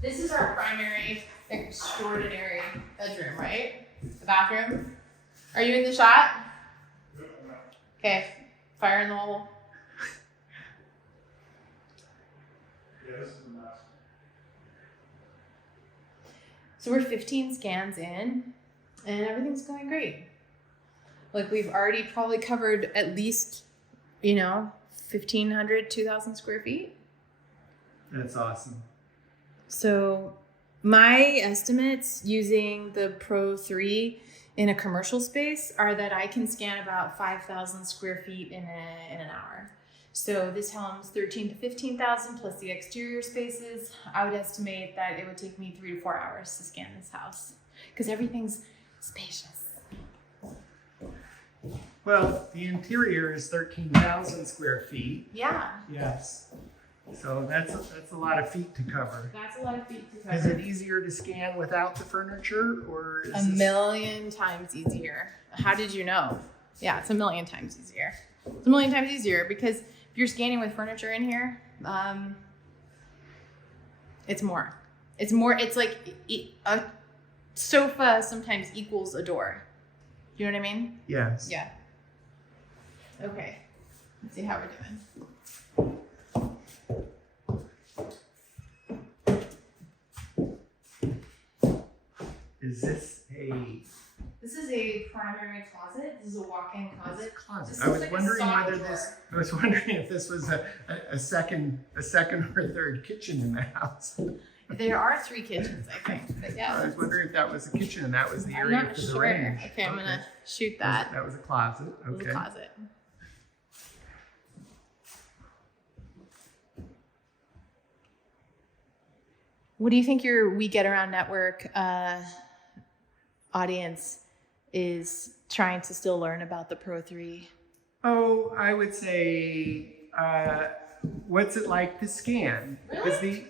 This is our primary extraordinary bedroom, right? The bathroom. Are you in the shot? Okay, fire in the hole. Yeah, this is the master. So we're 15 scans in, and everything's going great. Like we've already probably covered at least, 1,500, 2,000 square feet. That's awesome. So my estimates using the Pro 3 in a commercial space are that I can scan about 5,000 square feet in an hour. So this home's 13 to 15,000 plus the exterior spaces. I would estimate that it would take me 3 to 4 hours to scan this house because everything's spacious. Well, the interior is 13,000 square feet. Yeah. Yes. So that's a lot of feet to cover. That's a lot of feet to cover. Is it easier to scan without the furniture, or is A million times easier. How did you know? Yeah, it's a million times easier. It's a million times easier because if you're scanning with furniture in here, it's more. It's more. It's like a sofa sometimes equals a door. You know what I mean? Yes. Yeah. Okay. Let's see how we're doing. Is this a This is a primary closet. This is a walk-in closet. This I was like wondering soft whether drawer. this. I was wondering if this was a second or third kitchen in the house. There are 3 kitchens, I think. But yeah. I was wondering if that was a kitchen and that was the I'm area not for sure. the range. Okay, I'm gonna shoot that. That was a closet. It was Okay. a closet. What do you think your We Get Around Network audience is trying to still learn about the Pro 3? Oh, I would say, what's it like to scan? Really?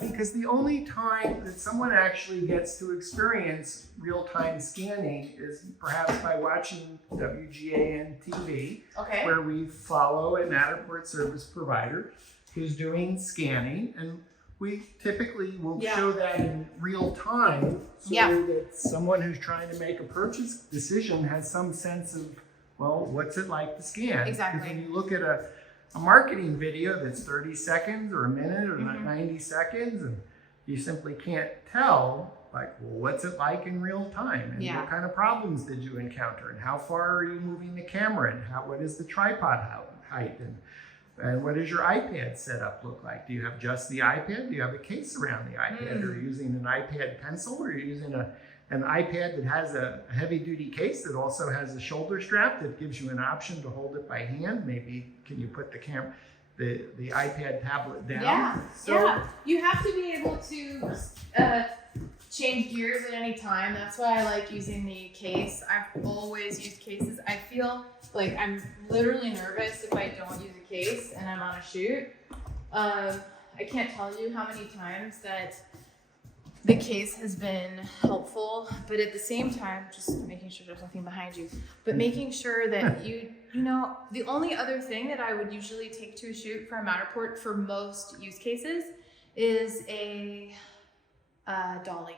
Because the only time that someone actually gets to experience real-time scanning is perhaps by watching WGAN-TV, Okay. where we follow a Matterport service provider who's doing scanning, and we typically will show that in real time so that someone who's trying to make a purchase decision has some sense of, well, what's it like to scan? Exactly. Because when you look at a marketing video that's 30 seconds or a minute or 90 seconds, and you simply can't tell, like, well, what's it like in real time? And what kind of problems did you encounter? And how far are you moving the camera? And what is the tripod height? And what does your iPad setup look like? Do you have just the iPad? Do you have a case around the iPad? Are you using an iPad pencil? Or are you using an iPad that has a heavy-duty case that also has a shoulder strap that gives you an option to hold it by hand? Maybe can you put the iPad tablet down? Yeah. You have to be able to change gears at any time. That's why I like using the case. I've always used cases. I feel like I'm literally nervous if I don't use a case and I'm on a shoot. I can't tell you how many times that the case has been helpful, but at the same time, just making sure there's nothing behind you, but making sure that the only other thing that I would usually take to a shoot for a Matterport for most use cases is a dolly,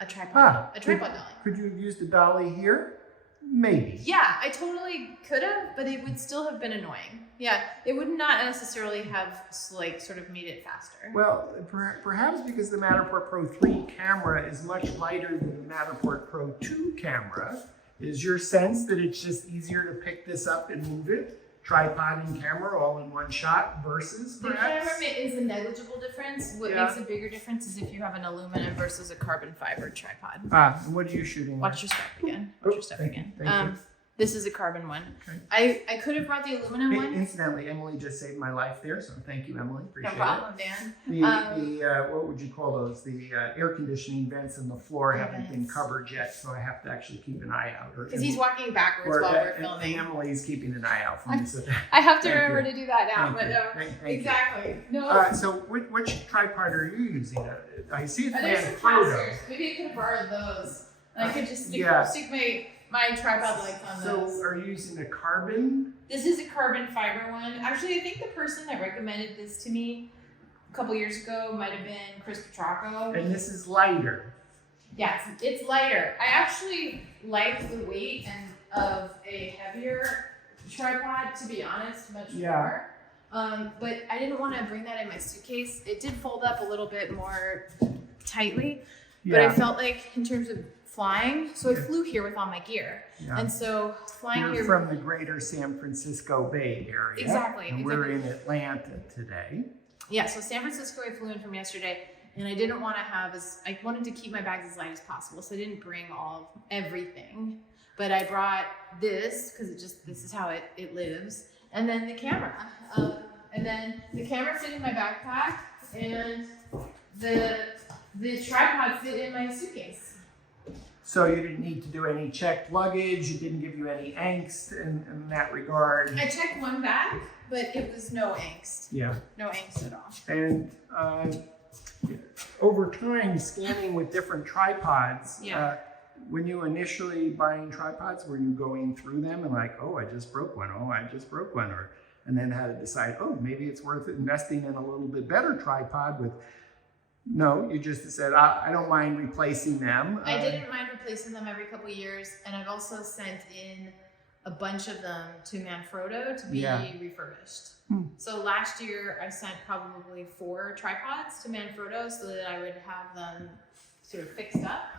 a tripod dolly. Could you have used a dolly here? Maybe. Yeah, I totally could have, but it would still have been annoying. Yeah, it would not necessarily have sort of made it faster. Well, perhaps because the Matterport Pro 3 camera is much lighter than the Matterport Pro 2 camera, is your sense that it's just easier to pick this up and move it? Tripod and camera all in one shot versus perhaps? The camera is a negligible difference. What makes a bigger difference is if you have an aluminum versus a carbon fiber tripod. And what are you shooting? Watch your step again. Watch your step again. Thank you. This is a carbon one. Okay. I could have brought the aluminum one. Incidentally, Emily just saved my life there, so thank you, Emily. Appreciate No problem, Dan. The what would you call those? The air conditioning vents in the floor haven't been covered yet, so I have to actually keep an eye out. Because he's walking backwards while we're filming. And Emily's keeping an eye out for me. So I have to remember to do that now. Thank you. Exactly. No. So which tripod are you using? I see it's There's some photo. casters. Maybe I could have borrowed those. And I could just stick my tripod lights on those. So are you using a carbon? This is a carbon fiber one. Actually, I think the person that recommended this to me couple years ago might have been Chris Petracco. And this is lighter. Yeah, it's lighter. I actually like the weight of a heavier tripod, to be honest, much more. But I didn't want to bring that in my suitcase. It did fold up a little bit more tightly, but I felt like in terms of flying, so I flew here with all my gear. And so flying You're here from the greater San Francisco Bay Area. Exactly. And we're in Atlanta today. Yeah, so San Francisco I flew in from yesterday, and I didn't want to I wanted to keep my bags as light as possible, so I didn't bring everything. But I brought this, because this is how it lives, and then the camera. And then the camera fit in my backpack, and the tripod fit in my suitcase. So you didn't need to do any checked luggage. It didn't give you any angst in that regard. I checked one bag, but it was no angst. Yeah. No angst at all. And over time, scanning with different tripods, when you initially buying tripods, were you going through them and like, oh, I just broke one. Oh, I just broke one. And then had to decide, oh, maybe it's worth investing in a little bit better tripod with. No, you just said, I don't mind replacing them. I didn't mind replacing them every couple of years, and I've also sent in a bunch of them to Manfrotto to be refurbished. So last year I sent probably 4 tripods to Manfrotto so that I would have them sort of fixed up.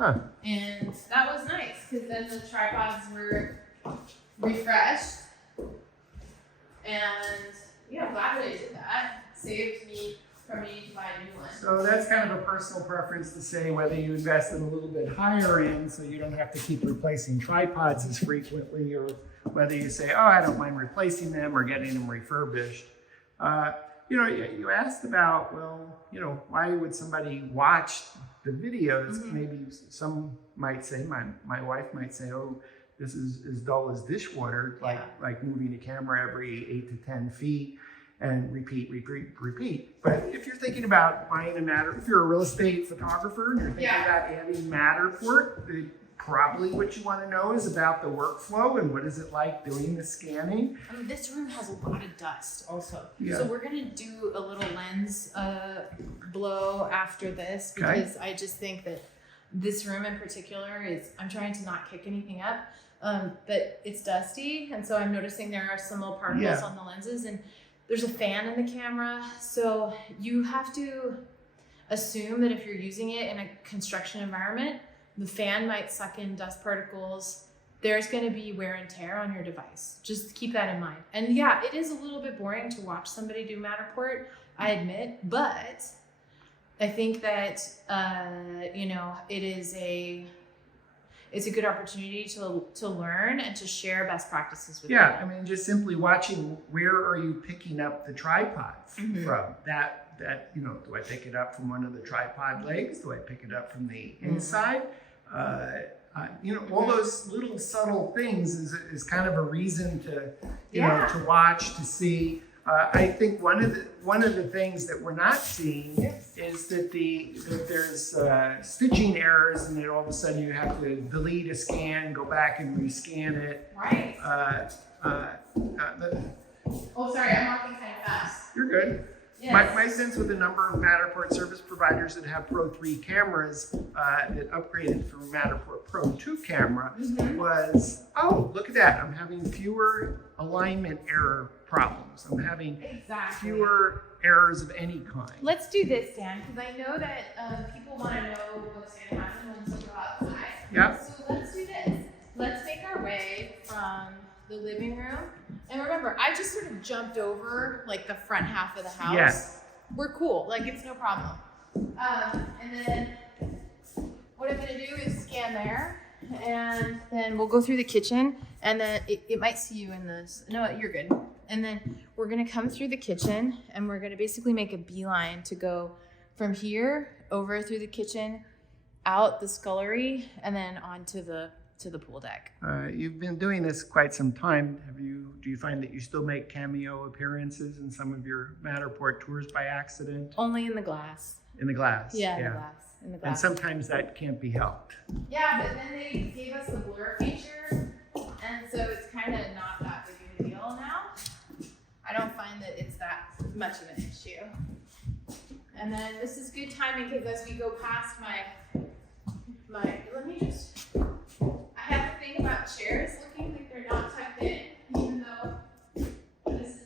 And that was nice, because then the tripods were refreshed. And yeah, I'm glad that I did that. Saved me from needing to buy a new one. So that's kind of a personal preference to say whether you invest in a little bit higher end so you don't have to keep replacing tripods as frequently, or whether you say, oh, I don't mind replacing them or getting them refurbished. You asked about, well, why would somebody watch the videos? Maybe some might say, my wife might say, oh, this is as dull as dishwater, like moving a camera every 8 to 10 feet. And repeat. But if you're thinking about buying if you're a real estate photographer and you're thinking about adding Matterport, probably what you want to know is about the workflow and what is it like doing the scanning. I mean, this room has a lot of dust also. So we're going to do a little lens blow after this, because I just think that this room in particular I'm trying to not kick anything up, but it's dusty. And so I'm noticing there are some little particles on the lenses, and there's a fan in the camera, so you have to assume that if you're using it in a construction environment, the fan might suck in dust particles. There's going to be wear and tear on your device. Just keep that in mind. And yeah, it is a little bit boring to watch somebody do Matterport, I admit, but I think that it's a good opportunity to learn and to share best practices with people. I mean, just simply watching, where are you picking up the tripods from? That do I pick it up from one of the tripod legs? Do I pick it up from the inside? All those little subtle things is kind of a reason to to watch, to see. I think one of the things that we're not seeing is that there's stitching errors, and then all of a sudden you have to delete a scan, go back and rescan it. Right. Sorry, I'm walking kind of fast. You're good. Yes. My sense with a number of Matterport service providers that have Pro3 cameras that upgraded from Matterport Pro2 camera was, oh, look at that. I'm having fewer alignment error problems. I'm having fewer errors of any kind. Let's do this, Dan, because I know that people want to know what's going to happen when we go outside. Yeah. So let's do this. Let's make our way from the living room. And remember, I just sort of jumped over like the front half of the house. Yes. We're cool. Like, it's no problem. And then what I'm going to do is scan there. And then we'll go through the kitchen. And then it might see you in this. No, you're good. And then we're going to come through the kitchen. And we're going to basically make a beeline to go from here over through the kitchen, out the scullery, and then onto the pool deck. You've been doing this quite some time. Do you find that you still make cameo appearances in some of your Matterport tours by accident? Only in the glass. In the glass? Yeah, in the glass. And sometimes that can't be helped. Yeah, but then they gave us the blur feature, and so it's kind of not that big of a deal now. I don't find that it's that much of an issue. And then this is good timing because as we go past let me just, I have a thing about chairs looking like they're not tucked in, even though this is.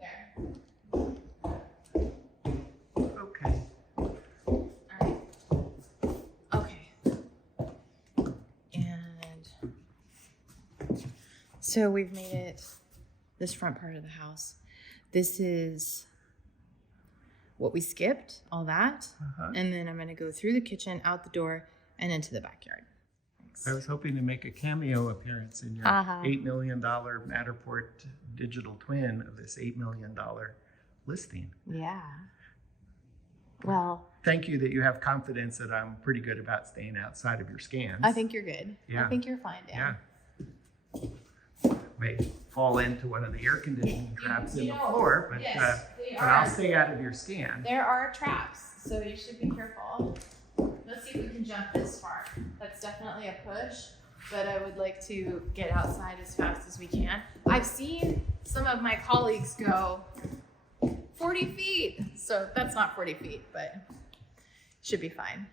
There. Okay. Alright. Okay. And so we've made it this front part of the house. This is what we skipped, all that. And then I'm going to go through the kitchen, out the door, and into the backyard. Thanks. I was hoping to make a cameo appearance in your $8 million Matterport digital twin of this $8 million listing. Yeah. Well, Thank you that you have confidence that I'm pretty good about staying outside of your scans. I think you're good. Yeah. I think you're fine, Dan. Yeah. May fall into one of the air conditioning traps in the floor, but, yes, but I'll stay out of your scan. There are traps, so you should be careful. Let's see if we can jump this far. That's definitely a push, but I would like to get outside as fast as we can. I've seen some of my colleagues go 40 feet. So that's not 40 feet, but should be fine.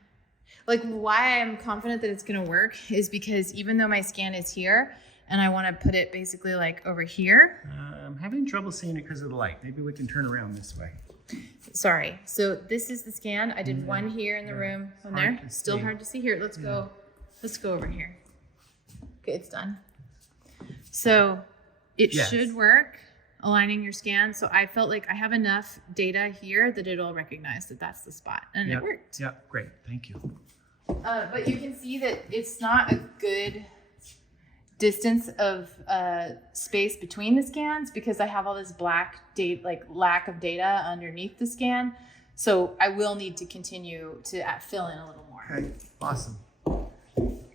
Like, why I'm confident that it's gonna work is because even though my scan is here and I wanna put it basically like over here. I'm having trouble seeing it because of the light. Maybe we can turn around this way. Sorry. So this is the scan. I did one here in the room, one there. Still hard to see here. Let's go over here. Okay, it's done. So it should work, aligning your scan. So I felt like I have enough data here that it'll recognize that that's the spot, and it worked. Yeah, great. Thank you. But you can see that it's not a good distance of space between the scans because I have all this black data, like lack of data underneath the scan. So I will need to continue to fill in a little more. Okay, awesome.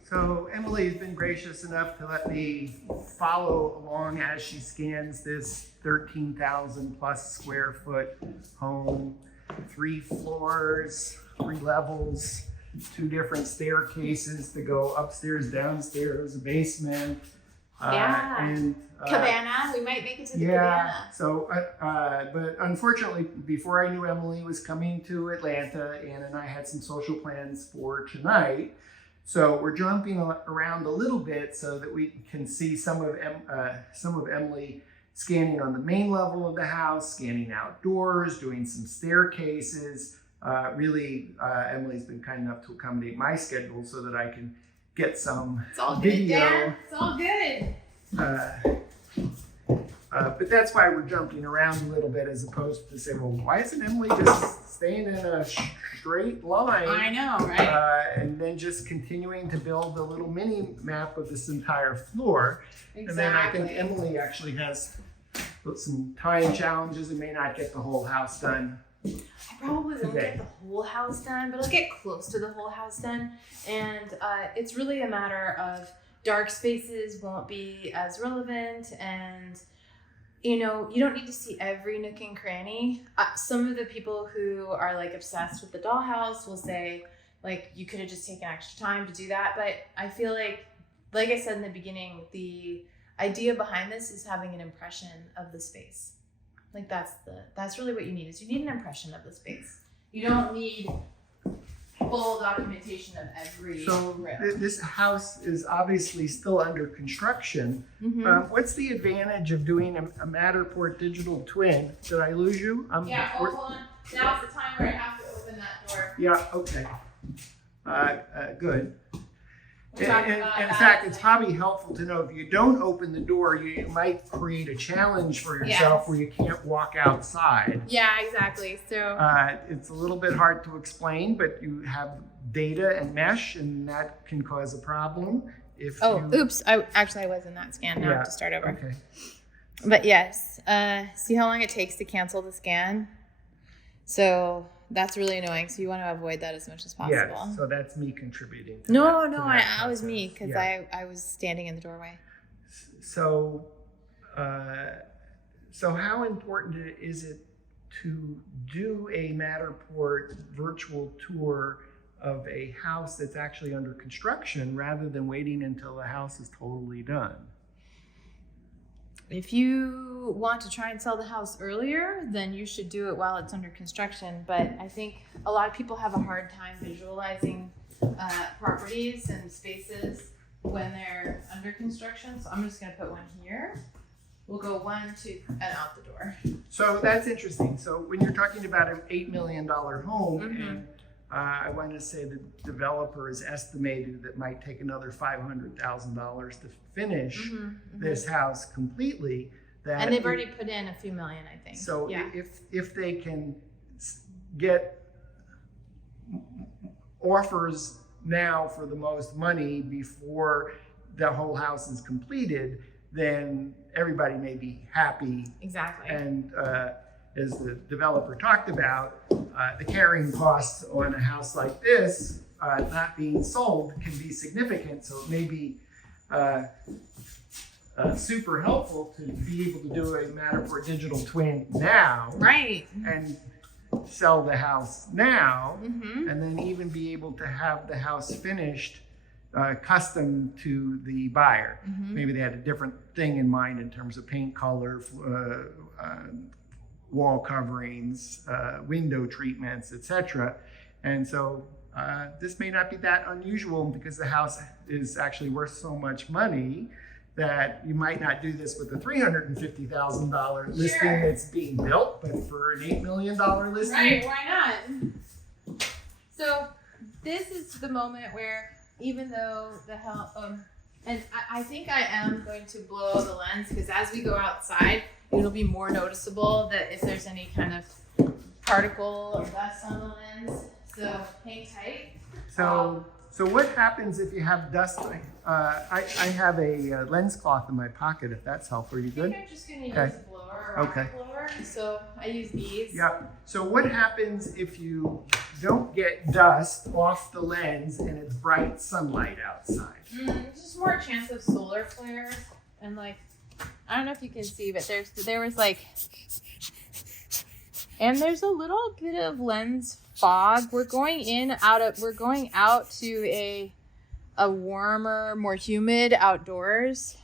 So Emily's been gracious enough to let me follow along as she scans this 13,000 plus square foot home, 3 floors, 3 levels, 2 different staircases to go upstairs, downstairs, a basement. And cabana. We might make it to the cabana. So, but unfortunately, before I knew Emily was coming to Atlanta, Ann and I had some social plans for tonight. So we're jumping around a little bit so that we can see some of Emily scanning on the main level of the house, scanning outdoors, doing some staircases. Emily's been kind enough to accommodate my schedule so that I can get some video. Dan. It's all good. But that's why we're jumping around a little bit as opposed to say, well, why isn't Emily just staying in a straight line? I know, right? And then just continuing to build a little mini map of this entire floor. Exactly. And then I think Emily actually has some time challenges and may not get the whole house done. I probably won't get the whole house done, but I'll get close to the whole house done. And it's really a matter of dark spaces won't be as relevant, and you know, you don't need to see every nook and cranny. Some of the people who are like obsessed with the dollhouse will say, like, you could have just taken extra time to do that. But I feel like I said in the beginning, the idea behind this is having an impression of the space. Like that's really what you need, is you need an impression of the space. You don't need full documentation of every room. This house is obviously still under construction. Mm-hmm. What's the advantage of doing a Matterport digital twin? Did I lose you? Hold on. Now's the time where I have to open that door. Yeah, okay. Good. We'll talk In about that fact, it's probably helpful to know if you don't open the door, you might create a challenge for yourself where you can't walk outside. Yeah, exactly. So it's a little bit hard to explain, but you have data and mesh, and that can cause a problem. Oops. I was in that scan. Now I have to start over. Okay. But yes, see how long it takes to cancel the scan? So that's really annoying. So you want to avoid that as much as possible. Yeah, so that's me contributing to No, that I was me because I was standing in the doorway. So how important is it to do a Matterport virtual tour of a house that's actually under construction rather than waiting until the house is totally done? If you want to try and sell the house earlier, then you should do it while it's under construction. But I think a lot of people have a hard time visualizing properties and spaces when they're under construction. So I'm just going to put one here. We'll go 1, 2, and out the door. So that's interesting. So when you're talking about an $8 million home, and I want to say the developer is estimated that it might take another $500,000 to finish this house completely. And they've already put in a few million, I think. So if they can get offers now for the most money before the whole house is completed, then everybody may be happy. Exactly. And as the developer talked about, the carrying costs on a house like this not being sold can be significant. So it may be super helpful to be able to do a Matterport digital twin now. Right. And sell the house now, and then even be able to have the house finished custom to the buyer. Maybe they had a different thing in mind in terms of paint color, wall coverings, window treatments, etc. And so this may not be that unusual because the house is actually worth so much money that you might not do this with a $350,000 listing that's being built, but for an $8 million listing. Right, why not? So this is the moment where, even though the hell, and I think I am going to blow the lens, because as we go outside, it'll be more noticeable that if there's any kind of particle or dust on the lens. So hang tight. So what happens if you have dust? I have a lens cloth in my pocket, if that's helpful. Are you good? I think I'm just going to use a blower or rocket blower. So I use these. Yeah. So what happens if you don't get dust off the lens and it's bright sunlight outside? There's just more chance of solar flares. And like, I don't know if you can see, but there was like, and there's a little bit of lens fog. We're going out to a warmer, more humid outdoors.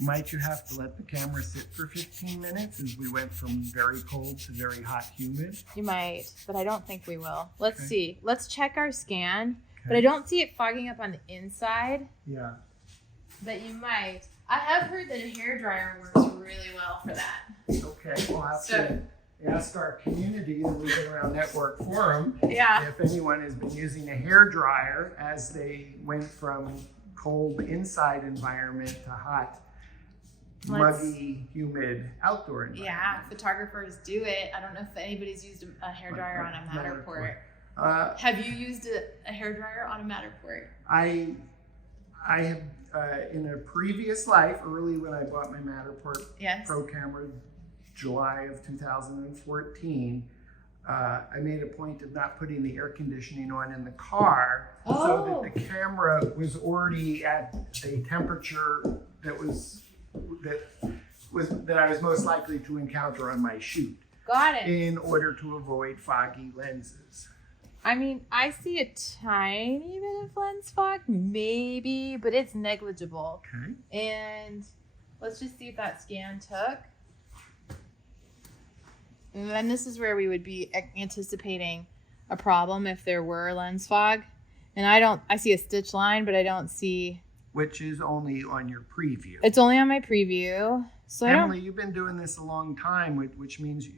Might you have to let the camera sit for 15 minutes as we went from very cold to very hot humid? You might, but I don't think we will. Let's see. Let's check our scan. But I don't see it fogging up on the inside. Yeah. But you might. I have heard that a hairdryer works really well for that. Okay, we'll have to ask our community, the Moving Around Network Forum, if anyone has been using a hairdryer as they went from cold inside environment to hot, muggy, humid outdoor environment. Yeah, photographers do it. I don't know if anybody's used a hairdryer on a Matterport. Have you used a hairdryer on a Matterport? I have, in a previous life, early when I bought my Matterport Pro camera, July of 2014, I made a point of not putting the air conditioning on in the car so that the camera was already at a temperature that I was most likely to encounter on my shoot. Got it. In order to avoid foggy lenses. I mean, I see a tiny bit of lens fog, maybe, but it's negligible. Okay. And let's just see if that scan took. And then this is where we would be anticipating a problem if there were lens fog. And I see a stitch line, but I don't see. Which is only on your preview. It's only on my preview. So Emily, you've been doing this a long time, which means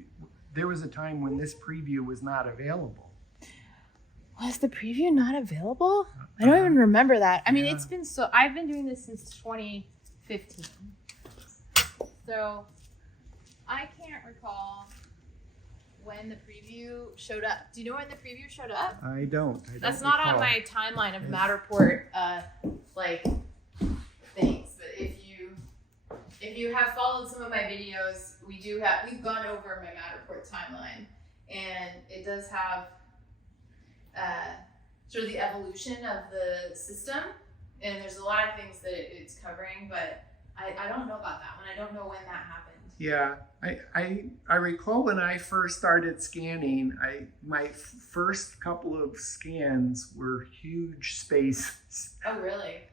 there was a time when this preview was not available. Was the preview not available? I don't even remember that. I mean, I've been doing this since 2015. So I can't recall when the preview showed up. Do you know when the preview showed up? I don't. That's not on my timeline of Matterport things. But if you have followed some of my videos, we've gone over my Matterport timeline, and it does have sort of the evolution of the system, and there's a lot of things that it's covering, but I don't know about that one. I don't know when that happened. Yeah, I recall when I first started scanning, my first couple of scans were huge spaces. Oh, really?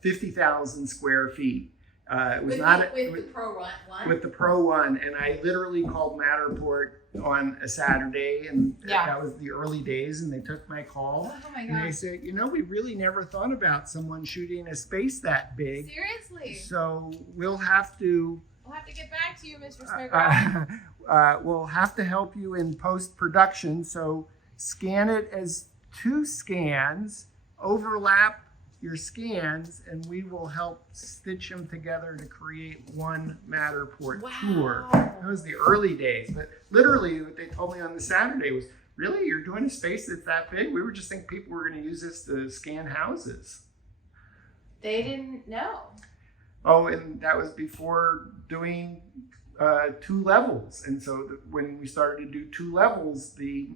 50,000 square feet. It was with the Pro one. With the Pro one, and I literally called Matterport on a Saturday, and that was the early days, and they took my call. Oh my and they gosh. said, we really never thought about someone shooting a space that big. Seriously. So we'll have to get back to you, Mr. Snowgrass. we'll have to help you in post-production. So scan it as 2 scans, overlap your scans, and we will help stitch them together to create one Matterport tour. That was the early days, but literally what they told me on the Saturday was, really, you're doing a space that's that big? We were just thinking people were going to use this to scan houses. They didn't know. Oh, and that was before doing 2 levels. And so when we started to do 2 levels, the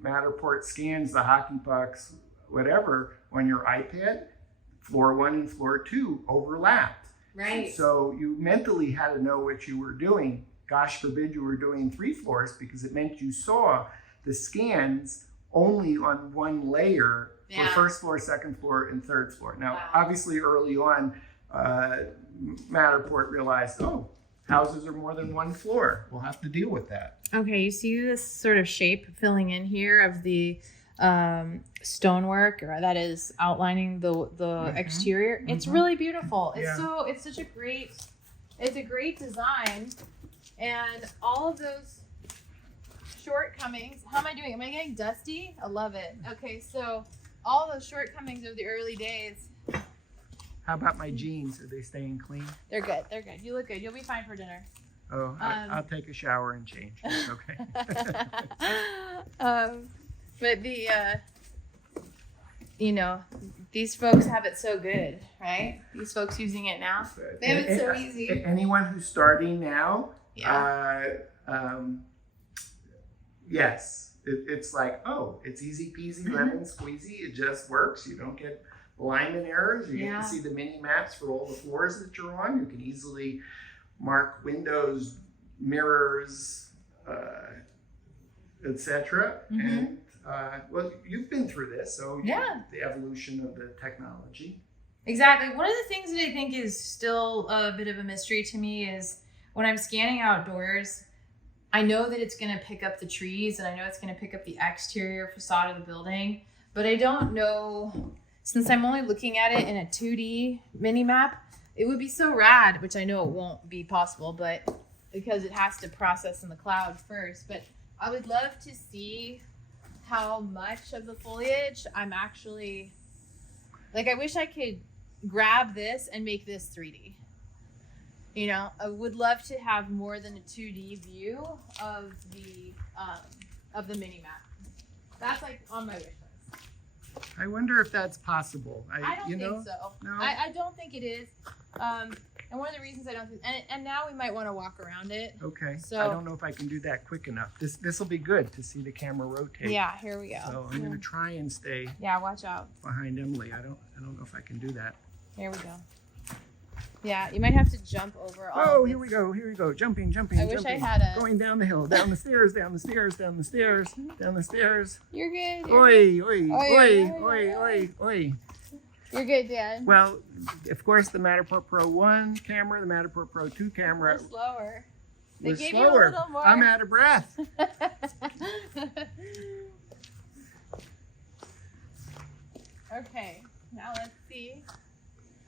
Matterport scans the hockey pucks, whatever, on your iPad, floor 1 and floor 2 overlapped. Right. So you mentally had to know what you were doing. Gosh forbid you were doing 3 floors, because it meant you saw the scans only on one layer for first floor, second floor, and third floor. Now, obviously early on, Matterport realized, houses are more than 1 floor. We'll have to deal with that. Okay, you see this sort of shape filling in here of the stonework, or that is outlining the exterior. It's really beautiful. It's such a great design, and all of those shortcomings. How am I doing? Am I getting dusty? I love it. Okay, so all those shortcomings of the early days. How about my jeans? Are they staying clean? They're good. They're good. You look good. You'll be fine for dinner. Oh, I'll take a shower and change. Okay. But these folks have it so good, right? These folks using it now, they have it so easy. Anyone who's starting now, yes, it's like, it's easy peasy, lemon squeezy. It just works. You don't get alignment errors. You get to see the mini maps for all the floors that you're on. You can easily mark windows, mirrors, etc. And well, you've been through this, so the evolution of the technology. Exactly. One of the things that I think is still a bit of a mystery to me is when I'm scanning outdoors, I know that it's going to pick up the trees, and I know it's going to pick up the exterior facade of the building, but I don't know, since I'm only looking at it in a 2D mini map, it would be so rad, which I know it won't be possible, but because it has to process in the cloud first. But I would love to see how much of the foliage I'm actually, I wish I could grab this and make this 3D. I would love to have more than a 2D view of the mini map. That's on my wish list. I wonder if that's possible. I don't think so. No? I don't think it is. And one of the reasons I don't think, and now we might want to walk around it. Okay. So, I don't know if I can do that quick enough. This will be good to see the camera rotate. Yeah, here we go. So I'm going to try and stay. Yeah, watch out. Behind Emily. I don't know if I can do that. Here we go. Yeah, you might have to jump over all here we go. Jumping. I wish I had a... Going down the hill, down the stairs, down the stairs, down the stairs, down the stairs. You're good. Oi. You're good, Dad. Well, of course, the Matterport Pro 1 camera, the Matterport Pro 2 camera. Was slower. They was gave slower. you a little more. I'm out of breath. Okay, now let's see.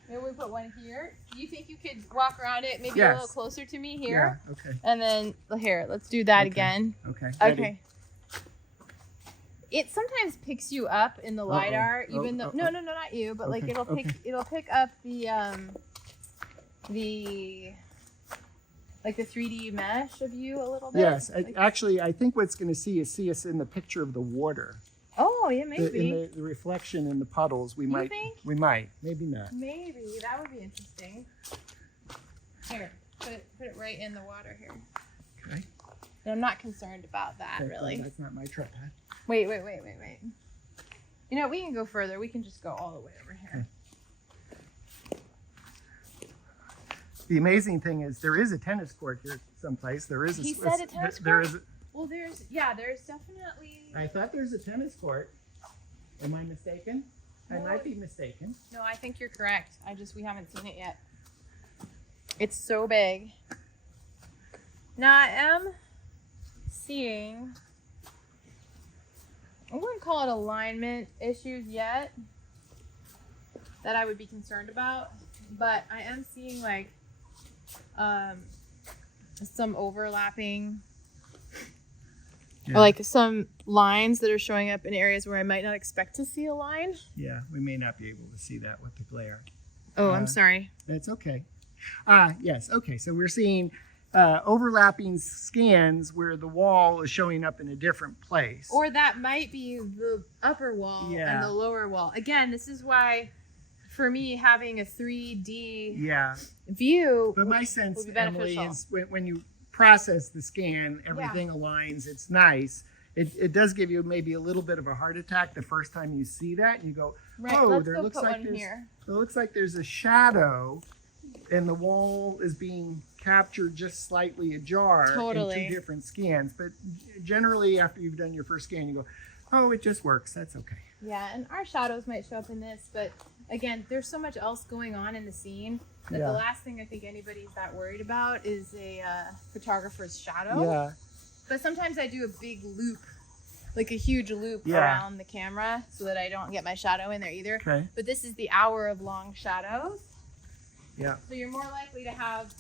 Maybe we put one here. Do you think you could walk around it maybe a little closer to me here? Yeah, okay. And then here, let's do that again. Okay. Okay. Ready? It sometimes picks you up in the LiDAR, even though no, not you, but it'll pick up the 3D mesh of you a little bit. Yes, actually, I think what's going to see us in the picture of the water. Oh, yeah, maybe. In the reflection in the puddles, we might. Think? We might, maybe not. Maybe that would be interesting. Here, put it right in the water here. Okay. And I'm not concerned about that, really. That's not my tripod. Wait. We can go further. We can just go all the way over here. Okay. The amazing thing is there is a tennis court here someplace. He said a tennis court? There is. Well, there's definitely. I thought there's a tennis court. Am I mistaken? I might be mistaken. No, I think you're correct. We haven't seen it yet. It's so big. Now I am seeing, I wouldn't call it alignment issues yet that I would be concerned about, but I am seeing like some overlapping, or like some lines that are showing up in areas where I might not expect to see a line. Yeah, we may not be able to see that with the glare. Oh, I'm sorry. That's okay. Yes, okay, so we're seeing overlapping scans where the wall is showing up in a different place. Or that might be the upper wall and the lower wall. Again, this is why, for me, having a 3D view but my sense, would be beneficial. Emily, is when you process the scan, everything aligns, it's nice. It does give you maybe a little bit of a heart attack the first time you see that. You go, oh, there looks like there's a shadow and the wall is being captured just slightly ajar in two different scans. But generally, after you've done your first scan, you go, oh, it just works. That's okay. Yeah, and our shadows might show up in this, but again, there's so much else going on in the scene that the last thing I think anybody's that worried about is a photographer's shadow. Yeah. But sometimes I do a big loop, like a huge loop around the camera so that I don't get my shadow in there either. Okay. But this is the hour of long shadows. Yeah. So you're more likely to have...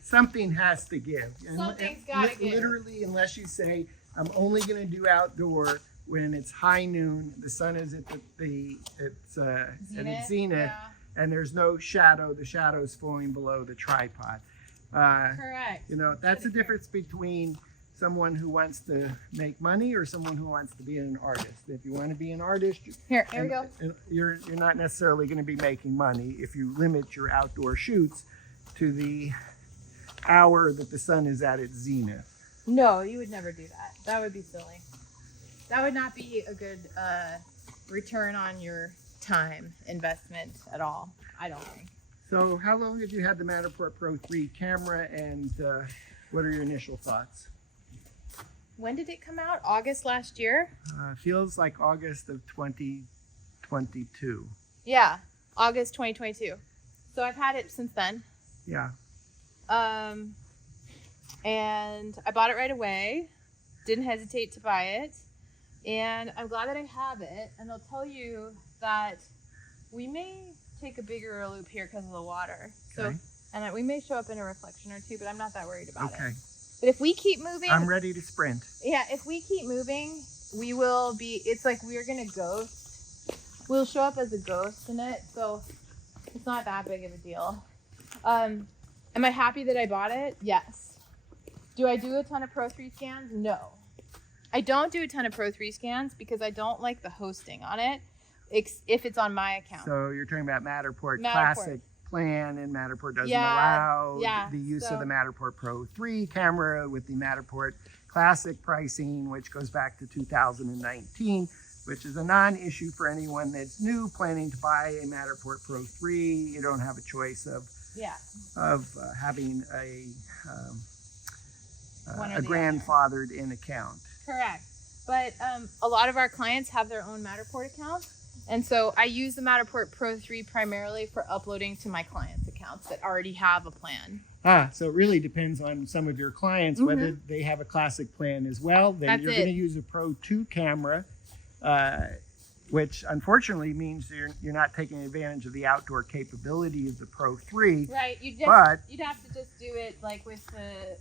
Something has to give. Something's got to give. Literally, unless you say, I'm only going to do outdoor when it's high noon, the sun is at its zenith, and there's no shadow, the shadow's falling below the tripod. Correct. You know, that's the difference between someone who wants to make money or someone who wants to be an artist. If you want to be an artist, here we go. You're not necessarily going to be making money if you limit your outdoor shoots to the hour that the sun is at its zenith. No, you would never do that. That would be silly. That would not be a good return on your time investment at all, I don't think. So how long have you had the Matterport Pro3 camera, and what are your initial thoughts? When did it come out? August last year? Feels like August of 2022. Yeah, August 2022. So I've had it since then. Yeah. And I bought it right away. Didn't hesitate to buy it. And I'm glad that I have it. And I'll tell you that we may take a bigger loop here because of the water. Okay. So, and we may show up in a reflection or two, but I'm not that worried about it. Okay. But if we keep moving, I'm ready to sprint. Yeah, if we keep moving, we will be, it's like we're going to ghost. We'll show up as a ghost in it. So it's not that big of a deal. Am I happy that I bought it? Yes. Do I do a ton of Pro3 scans? No. I don't do a ton of Pro3 scans because I don't like the hosting on it if it's on my account. So you're talking about Matterport Classic plan, and Matterport doesn't allow the use of the Matterport Pro3 camera with the Matterport Classic pricing, which goes back to 2019, which is a non-issue for anyone that's new planning to buy a Matterport Pro3. You don't have a choice of having a grandfathered in account. Correct. But a lot of our clients have their own Matterport accounts. And so I use the Matterport Pro3 primarily for uploading to my clients' accounts that already have a plan. So it really depends on some of your clients, whether they have a classic plan as well. Then you're going to use a Pro 2 camera, which unfortunately means you're not taking advantage of the outdoor capability of the Pro 3. Right. You'd have to just do it like with the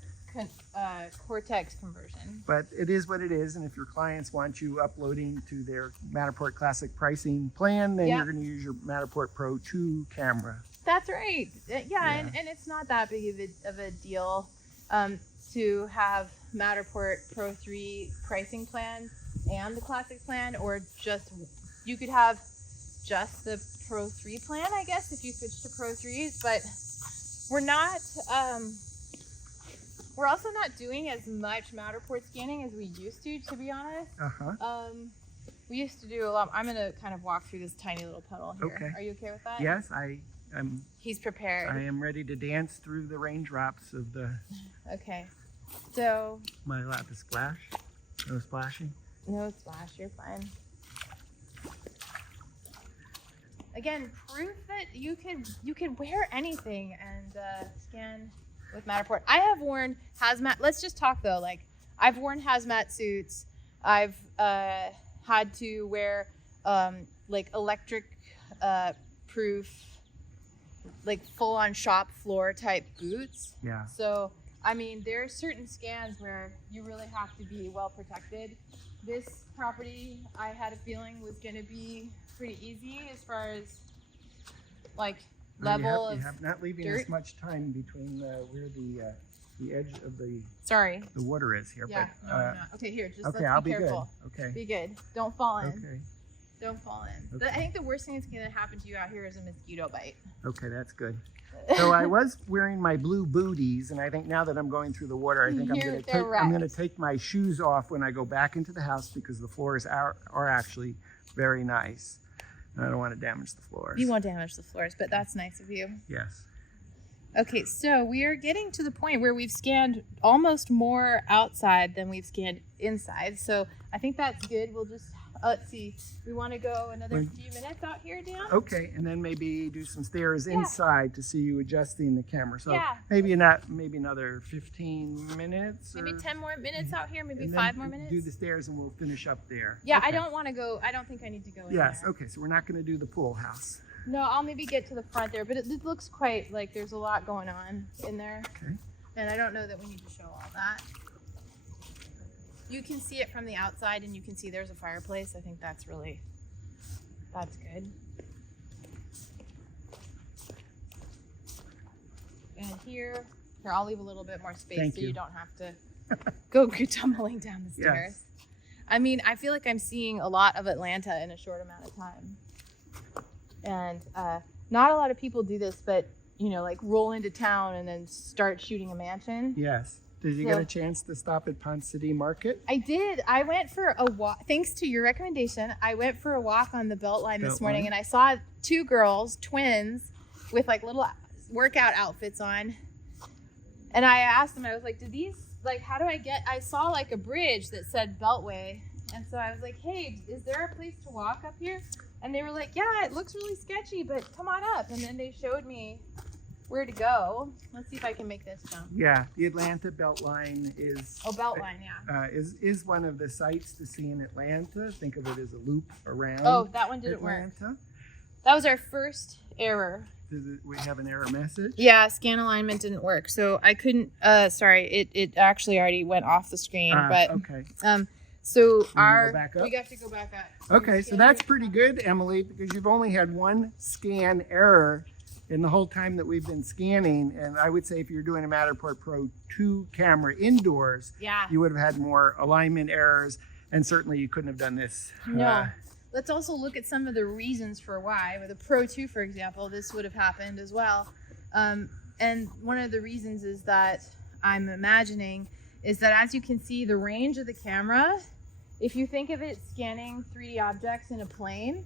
Cortex conversion. But it is what it is, and if your clients want you uploading to their Matterport Classic pricing plan, then you're going to use your Matterport Pro 2 camera. That's right. And it's not that big of a deal to have Matterport Pro 3 pricing plan and the Classic plan, or just you could have just the Pro 3 plan, I guess, if you switch to Pro 3s. But we're not. We're also not doing as much Matterport scanning as we used to be honest. We used to do a lot. I'm going to kind of walk through this tiny little puddle here. Okay. Are you okay with that? Yes, I'm. He's prepared. I am ready to dance through the raindrops of the. Okay. So. Am I allowed to splash? No splashing? No splash. You're fine. again, proof that you can wear anything and scan with Matterport. I have worn hazmat. Let's just talk though. Like, I've worn hazmat suits. I've had to wear like electric proof, like full on shop floor type boots. Yeah. So I mean, there are certain scans where you really have to be well protected. This property, I had a feeling was going to be pretty easy as far as like level of you have not leaving dirt. us much time between where the edge of the water is here. Yeah, but, no, I'm not. Okay, here, just okay, let's I'll be be careful. good. Okay. Be good. Don't fall in. Okay. Don't fall in. Okay. I think the worst thing that's going to happen to you out here is a mosquito bite. Okay, that's good. So I was wearing my blue booties, and I think now that I'm going through the water, I think I'm going to take my shoes off when I go back into the house because the floors are actually very nice. And I don't want to damage the floors. You won't damage the floors, but that's nice of you. Yes. Okay, so we are getting to the point where we've scanned almost more outside than we've scanned inside. So I think that's good. We'll just, let's see, we want to go another few minutes out here, Dan? Okay, and then maybe do some stairs inside to see you adjusting the camera. So Yeah. maybe another 15 minutes. Maybe 10 more minutes out here, maybe and 5 then more minutes. do the stairs and we'll finish up there. Yeah, Okay. I don't want to go, I don't think I need to go in Yes, there. okay, so we're not going to do the pool house. No, I'll maybe get to the front there, but it looks quite like there's a lot going on in there. Okay. And I don't know that we need to show all that. You can see it from the outside and you can see there's a fireplace. I think that's good. And here, I'll leave a little bit more space Thank so you. you don't have to go tumbling down the stairs. Yes. I mean, I feel like I'm seeing a lot of Atlanta in a short amount of time. And not a lot of people do this, but, you know, like roll into town and then start shooting a mansion. Yes. Did you get a chance to stop at Pond City Market? I did. I went for a walk. Thanks to your recommendation, I went for a walk on the Beltline this morning, and I saw 2 girls, twins, with like little workout outfits on. And I asked them, I was like, how do I get, I saw like a bridge that said Beltway. And so I was like, hey, is there a place to walk up here? And they were like, yeah, it looks really sketchy, but come on up. And then they showed me where to go. Let's see if I can make this jump. Yeah, the Atlanta Beltline is... Oh, Beltline, yeah. Is one of the sites to see in Atlanta. Think of it as a loop around Oh, that one didn't work. Atlanta. That was our first error. We have an error message? Yeah, scan alignment didn't work. So I couldn't, sorry, it actually already went off the screen. But okay. So we have to go back up? Okay, so that's pretty good, Emily, because you've only had one scan error in the whole time that we've been scanning. And I would say if you're doing a Matterport Pro 2 camera indoors, you would have had more alignment errors, and certainly you couldn't have done this. No. Let's also look at some of the reasons for why. With a Pro 2, for example, this would have happened as well. And one of the reasons is that I'm imagining is that, as you can see, the range of the camera, if you think of it scanning 3D objects in a plane,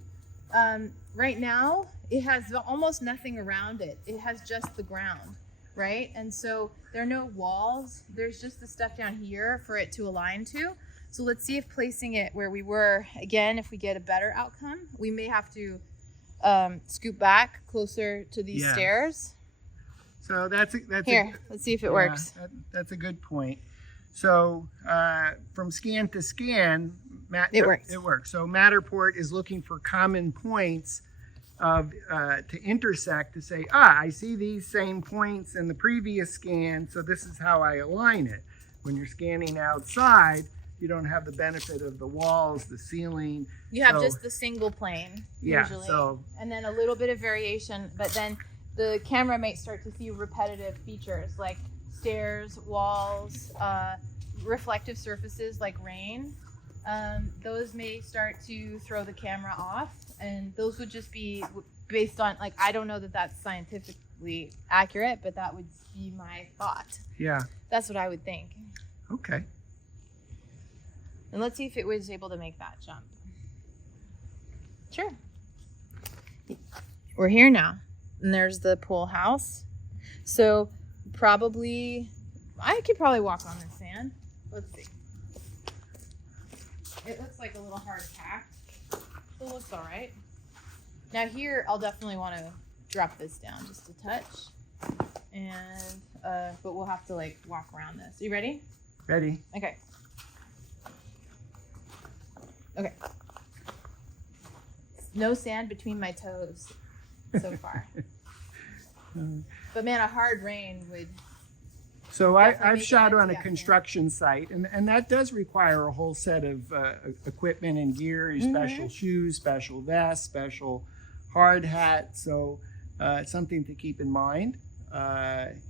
right now it has almost nothing around it. It has just the ground, right? And so there are no walls. There's just the stuff down here for it to align to. So let's see if placing it where we were, again, if we get a better outcome, we may have to scoot back closer to these stairs. So let's see if it works. That's a good point. So from scan to scan, it works. It works. So Matterport is looking for common points to intersect to say, I see these same points in the previous scan, so this is how I align it. When you're scanning outside, you don't have the benefit of the walls, the ceiling. You have just the single plane, usually. And then a little bit of variation, but then the camera might start to see repetitive features like stairs, walls, reflective surfaces like rain. Those may start to throw the camera off, and those would just be based on, like, I don't know that that's scientifically accurate, but that would be my thought. Yeah. That's what I would think. Okay. And let's see if it was able to make that jump. Sure. We're here now, and there's the pool house. So I could probably walk on this sand. Let's see. It looks like a little hard packed. It looks all right. Now here, I'll definitely want to drop this down just a touch. And, but we'll have to like walk around this. Are you ready? Ready? Okay. Okay. No sand between my toes so far. But man, a hard rain would. So definitely I've make shot it on a yeah, construction site, and that does require a whole set of equipment and gear, special shoes, special vests, special hard hat. So it's something to keep in mind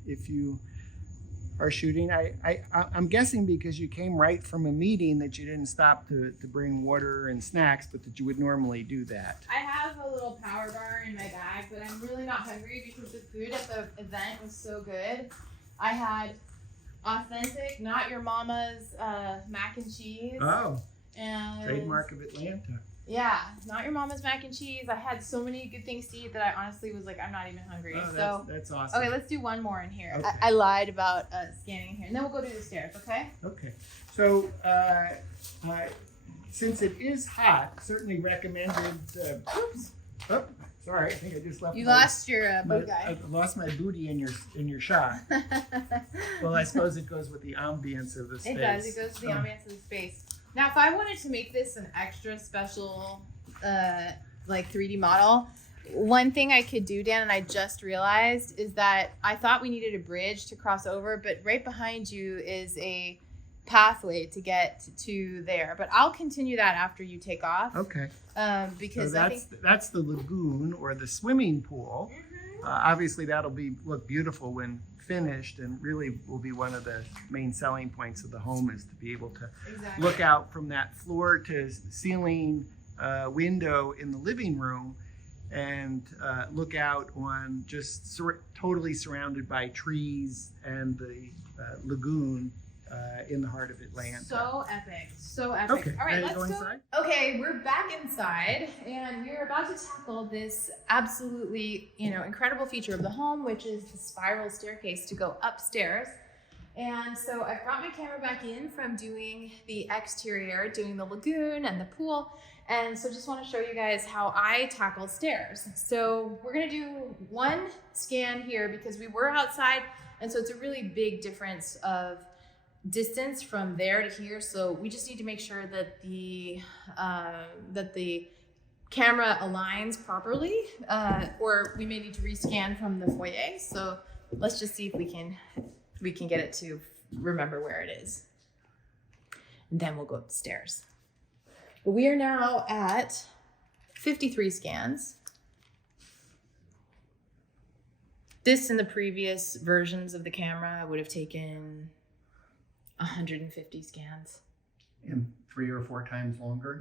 if you are shooting. I'm guessing because you came right from a meeting that you didn't stop to bring water and snacks, but that you would normally do that. I have a little power bar in my bag, but I'm really not hungry because the food at the event was so good. I had authentic, not your mama's mac and cheese. Oh, and trademark of Atlanta. Yeah, not your mama's mac and cheese. I had so many good things to eat that I honestly was like, I'm not even hungry. Oh, so that's awesome. okay, let's do one more in here. Okay. I lied about scanning here, and then we'll go to the stairs. Okay? Okay. So since it is hot, certainly recommended. Oops. Oh, sorry. I think I just left. You lost your boot guy. I lost my booty in your shot. Well, I suppose it goes with the ambience of the space. It does. It goes to the ambiance of the space. Now, if I wanted to make this an extra special, like 3D model, one thing I could do, Dan, and I just realized, is that I thought we needed a bridge to cross over, but right behind you is a pathway to get to there. But I'll continue that after you take off. Okay. Because so I think that's the lagoon or the swimming pool. Obviously, that'll look beautiful when finished, and really will be one of the main selling points of the home, is to be able to look out from that floor to ceiling window in the living room and look out on just totally surrounded by trees and the lagoon in the heart of Atlanta. So epic. So epic. Okay, All right, ready let's to go go inside? Okay, we're back inside, and we're about to tackle this absolutely, incredible feature of the home, which is the spiral staircase to go upstairs. And so I've brought my camera back in from doing the exterior, doing the lagoon and the pool. And so just want to show you guys how I tackle stairs. So we're going to do one scan here because we were outside. And so it's a really big difference of distance from there to here. So we just need to make sure that the camera aligns properly, or we may need to rescan from the foyer. So let's just see if we can get it to remember where it is. And then we'll go up the stairs. But we are now at 53 scans. This in the previous versions of the camera would have taken 150 scans. And 3 or 4 times longer.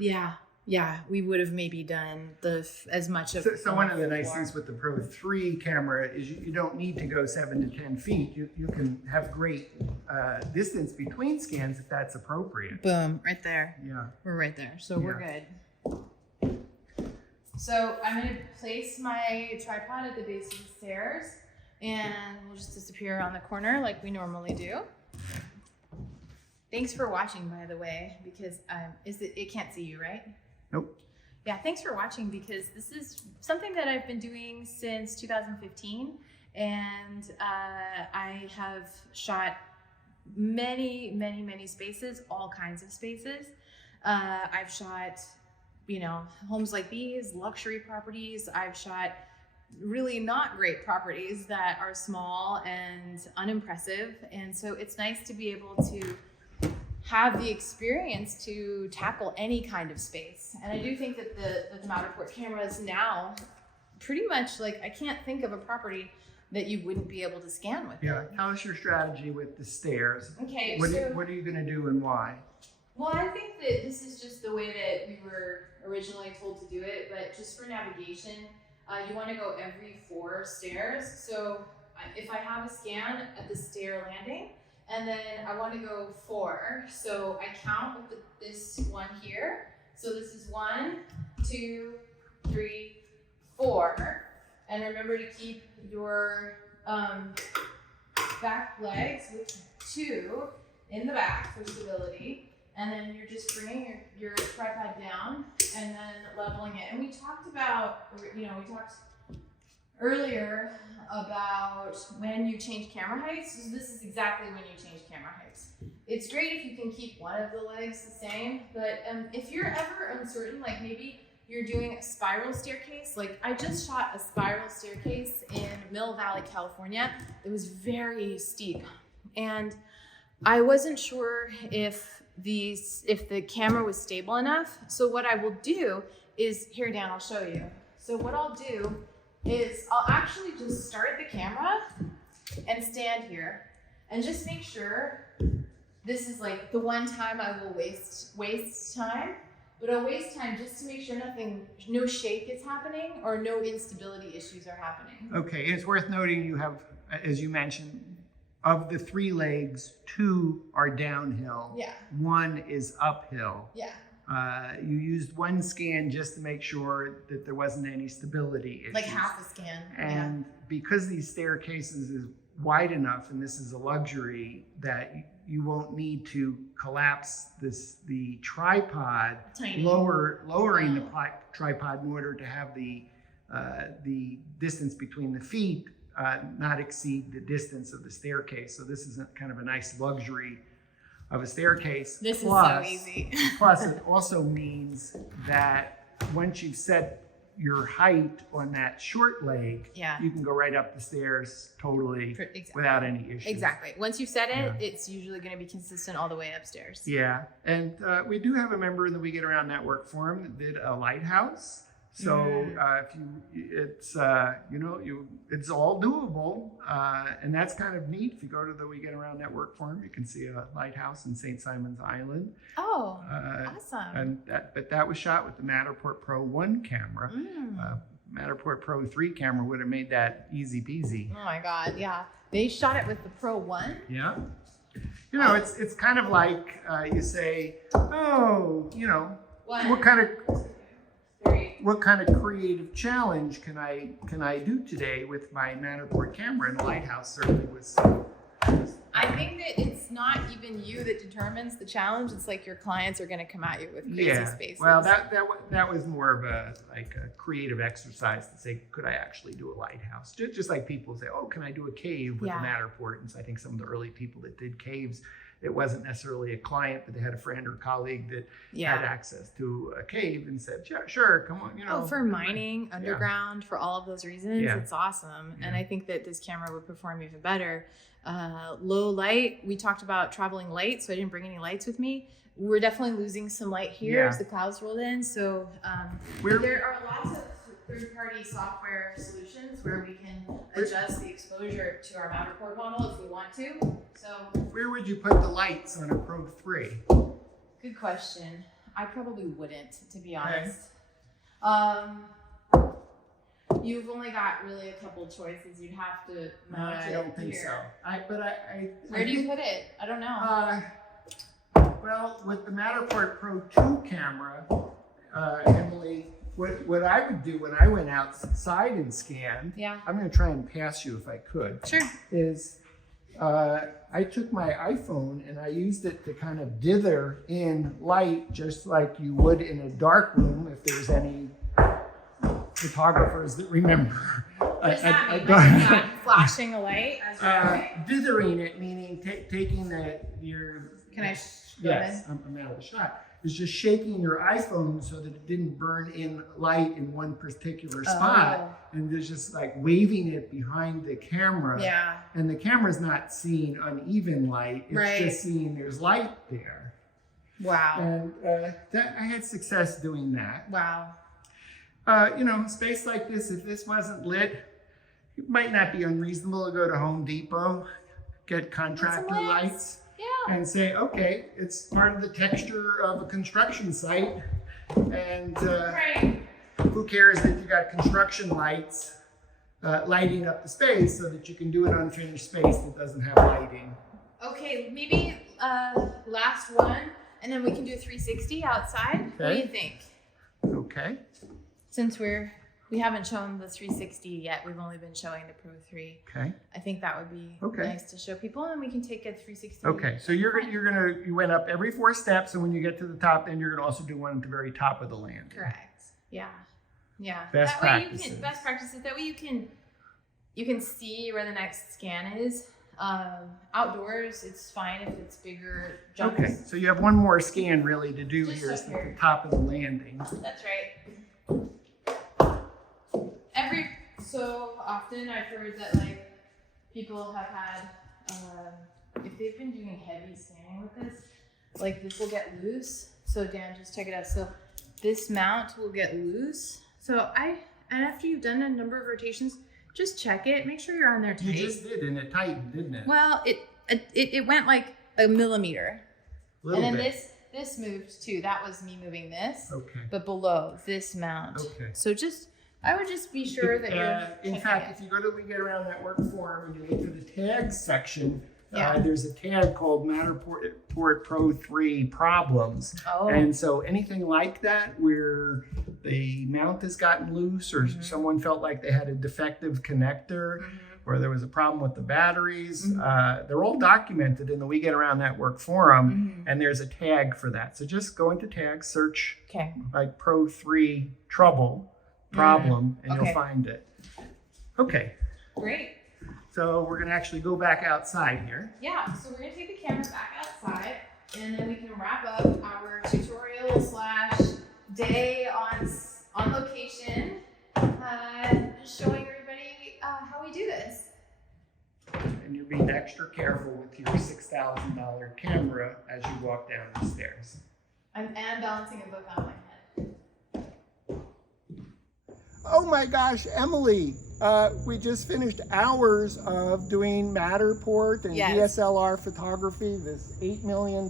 Yeah, we would have maybe done as much of. So one of the nice things with the Pro 3 camera is you don't need to go 7 to 10 feet. You can have great distance between scans if that's appropriate. Boom, right there. Yeah. We're right there, so we're good. So I'm gonna place my tripod at the base of the stairs, and we'll just disappear around the corner like we normally do. Thanks for watching, by the way, because it can't see you, right? Nope. Yeah, thanks for watching, because this is something that I've been doing since 2015, and I have shot many spaces, all kinds of spaces. I've shot, homes like these, luxury properties. I've shot really not great properties that are small and unimpressive, and so it's nice to be able to have the experience to tackle any kind of space. And I do think that the Matterport cameras now pretty much, like, I can't think of a property that you wouldn't be able to scan with. Yeah, tell us your strategy with the stairs. Okay, What are you gonna do and why? Well, I think that this is just the way that we were originally told to do it, but just for navigation, you wanna go every 4 stairs. So if I have a scan at the stair landing, and then I want to go 4. So I count with this one here. So this is 1, 2, 3, 4. And remember to keep your back legs with 2 in the back for stability. and then you're just bringing your tripod down and then leveling it. And we talked about, we talked earlier about when you change camera heights. So this is exactly when you change camera heights. It's great if you can keep one of the legs the same, but if you're ever uncertain, like maybe you're doing a spiral staircase. Like I just shot a spiral staircase in Mill Valley, California. It was very steep, and I wasn't sure if the camera was stable enough. So what I will do is, here Dan, I'll show you. So what I'll do is I'll actually just start the camera and stand here and just make sure this is like the one time I will waste time. But I'll waste time just to make sure no shake is happening or no instability issues are happening. Okay, it's worth noting you have, as you mentioned, of the 3 legs, 2 are downhill. Yeah. 1 is uphill. Yeah. You used one scan just to make sure that there wasn't any stability issues. Like half a scan. And because these staircases is wide enough, and this is a luxury, that you won't need to collapse the tripod, Tiny. lowering the tripod in order to have the distance between the feet not exceed the distance of the staircase. So this is kind of a nice luxury of a staircase. This is so easy. Plus, it also means that once you've set your height on that short leg, you can go right up the stairs totally without any issues. Exactly. Once you've set it, it's usually going to be consistent all the way upstairs. Yeah. And we do have a member in the We Get Around Network forum that did a lighthouse. So it's all doable, and that's kind of neat. If you go to the We Get Around Network forum, you can see a lighthouse in St. Simon's Island. Oh, awesome! But that was shot with the Matterport Pro 1 camera. Matterport Pro3 camera would have made that easy peasy. Oh my God, yeah. They shot it with the Pro 1. Yeah. It's kind of like you say, what kind of creative challenge can I do today with my Matterport camera? And the lighthouse certainly was. I think that it's not even you that determines the challenge. It's like your clients are going to come at you with crazy spaces. Well, that was more of a creative exercise to say, could I actually do a lighthouse? Just like people say, oh, can I do a cave with a Matterport? And so I think some of the early people that did caves, it wasn't necessarily a client, but they had a friend or colleague that had access to a cave and said, sure, come on, for mining, underground, for all of those reasons, it's awesome. And I think that this camera would perform even better. Low light, we talked about traveling light, so I didn't bring any lights with me. We're definitely losing some light here as the clouds rolled in. So there are lots of third-party software solutions where we can adjust the exposure to our Matterport model if we want to. So where would you put the lights on a Pro 3? Good question. I probably wouldn't, to be honest. You've only got really a couple choices. You'd have to mount it. I don't think so. Where do you put it? I don't know. Well, with the Matterport Pro 2 camera, Emily, what I would do when I went outside and scanned, I'm going to try and pass you if I could. Sure. Is I took my iPhone and I used it to kind of dither in light, just like you would in a dark room if there's any photographers that remember. Flashing a light as you're dithering it, meaning taking your. Can I? Yes, I'm out of the shot. It's just shaking your iPhone so that it didn't burn in light in one particular spot, and there's just like waving it behind the camera. Yeah. And the camera's not seeing uneven light; it's just seeing there's light there. Wow. And I had success doing that. Wow. Space like this, if this wasn't lit, it might not be unreasonable to go to Home Depot, get contractor lights. And say, okay, it's part of the texture of a construction site, and who cares that you got construction lights lighting up the space so that you can do an unfinished space that doesn't have lighting. Okay, maybe last one, and then we can do a 360 outside. Okay. What do you think? Okay. Since we're We haven't shown the 360 yet. We've only been showing the Pro 3. Okay. I think that would be Okay. nice to show people, and we can take a 360. Okay, so you went up every 4 steps, and when you get to the top, then you're gonna also do one at the very top of the landing. Correct. Yeah. Yeah. Best that way practices. you can best practices. That way you can see where the next scan is. Outdoors, it's fine if it's bigger jumps. Okay, so you have one more scan really to do Just here up at the here. top of the landing. That's right. Every so often I've heard that like people have had if they've been doing heavy scanning with this, like this will get loose. So Dan, just check it out. So this mount will get loose. So and after you've done a number of rotations, just check it. Make sure you're on there tight. You just did, and it tightened, didn't it? Well, it went like a millimeter. Little and then bit. this moved too. That was me moving this. Okay. But below this mount. Okay. So I would just be sure that you're In checking fact, it. if you go to We Get Around That Work forum and you look to the tags section, Yeah. there's a tag called Matterport Pro3 Problems. Oh. And so anything like that where the mount has gotten loose or someone felt like they had a defective connector or there was a problem with the batteries, they're all documented in the We Get Around That Work forum, and there's a tag for that. So just go into tags, search Okay. like Pro3 problem, and Okay. you'll find it. Okay, Great. so we're gonna actually go back outside here. Yeah. So we're gonna take the camera back outside, and then we can wrap up our tutorial / day on location, showing everybody how we do this. And you're being extra careful with your $6,000 camera as you walk down the stairs. And balancing a book on my head. Oh my gosh, Emily, we just finished hours of doing Matterport and Yes. DSLR photography, this $8 million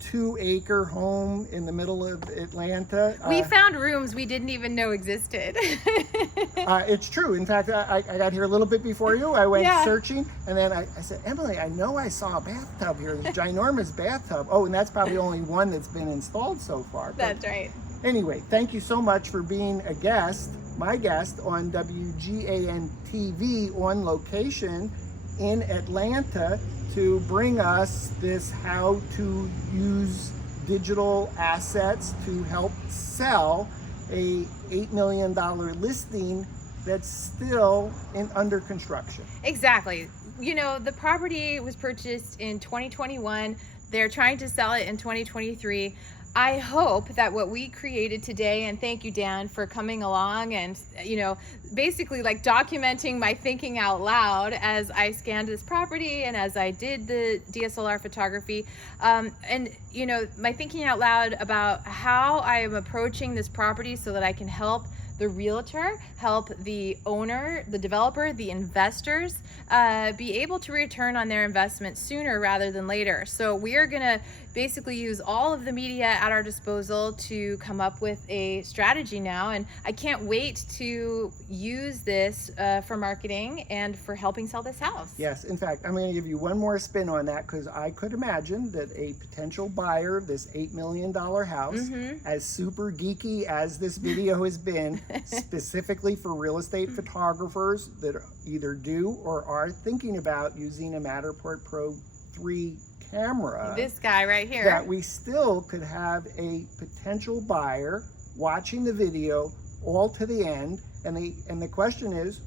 2-acre home in the middle of Atlanta. We found rooms we didn't even know existed. It's true. In fact, I got here a little bit before you. I went Yeah. searching, and then I said, Emily, I know I saw a bathtub here, this ginormous bathtub. Oh, and that's probably only one that's been installed so far. But That's right. anyway, thank you so much for being a guest, my guest on WGAN-TV on location in Atlanta to bring us this how to use digital assets to help sell a $8 million listing that's still under construction. Exactly. You know, the property was purchased in 2021. They're trying to sell it in 2023. I hope that what we created today, and thank you, Dan, for coming along and, you know, basically like documenting my thinking out loud as I scanned this property and as I did the DSLR photography. And, you know, my thinking out loud about how I am approaching this property so that I can help the realtor, help the owner, the developer, the investors be able to return on their investment sooner rather than later. So we are gonna basically use all of the media at our disposal to come up with a strategy now. And I can't wait to use this for marketing and for helping sell this house. Yes, in fact, I'm going to give you one more spin on that because I could imagine that a potential buyer of this $8 million house, as super geeky as this video has been, specifically for real estate photographers that either do or are thinking about using a Matterport Pro3 camera, This guy right here. that we still could have a potential buyer watching the video all to the end, and the question is,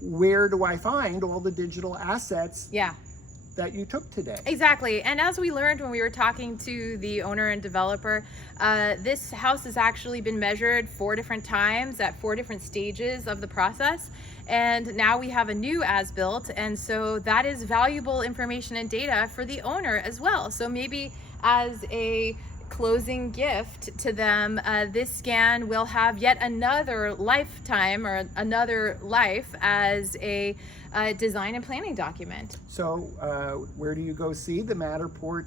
where do I find all the digital assets Yeah. that you took today? Exactly. And as we learned when we were talking to the owner and developer, this house has actually been measured 4 different times at 4 different stages of the process. And now we have a new as-built. And so that is valuable information and data for the owner as well. So maybe as a closing gift to them, this scan will have yet another lifetime or another life as a design and planning document. So where do you go see the Matterport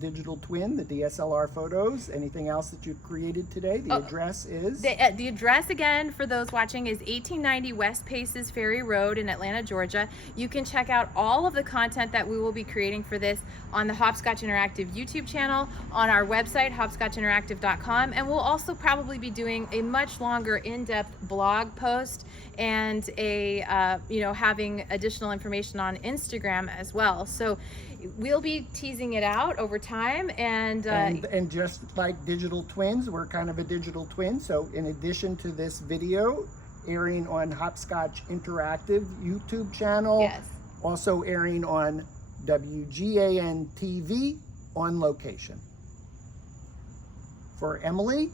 digital twin, the DSLR photos? Anything else that you've created today? The address is? The address again for those watching is 1890 West Paces Ferry Road in Atlanta, Georgia. You can check out all of the content that we will be creating for this on the Hopscotch Interactive YouTube channel, on our website, hopscotchinteractive.com, and we'll also probably be doing a much longer in-depth blog post and a having additional information on Instagram as well. So we'll be teasing it out over time, and just like digital twins, we're kind of a digital twin. So in addition to this video airing on Hopscotch Interactive YouTube channel, yes, also airing on WGAN-TV on location. For Emily,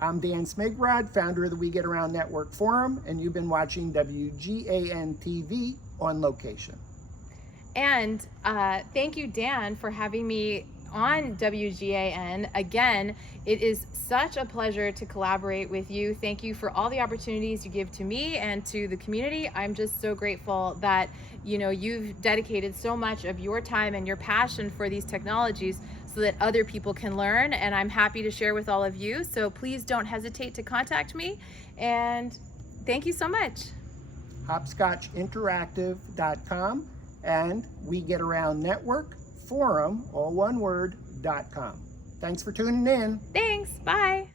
I'm Dan Smigrod, founder of the We Get Around Network Forum, and you've been watching WGAN-TV on location. And thank you, Dan, for having me on WGAN. Again, it is such a pleasure to collaborate with you. Thank you for all the opportunities you give to me and to the community. I'm just so grateful that you've dedicated so much of your time and your passion for these technologies so that other people can learn, and I'm happy to share with all of you. So please don't hesitate to contact me, and thank you so much. HopscotchInteractive.com and We Get Around Network Forum, all one word, .com. Thanks for tuning in. Thanks, bye.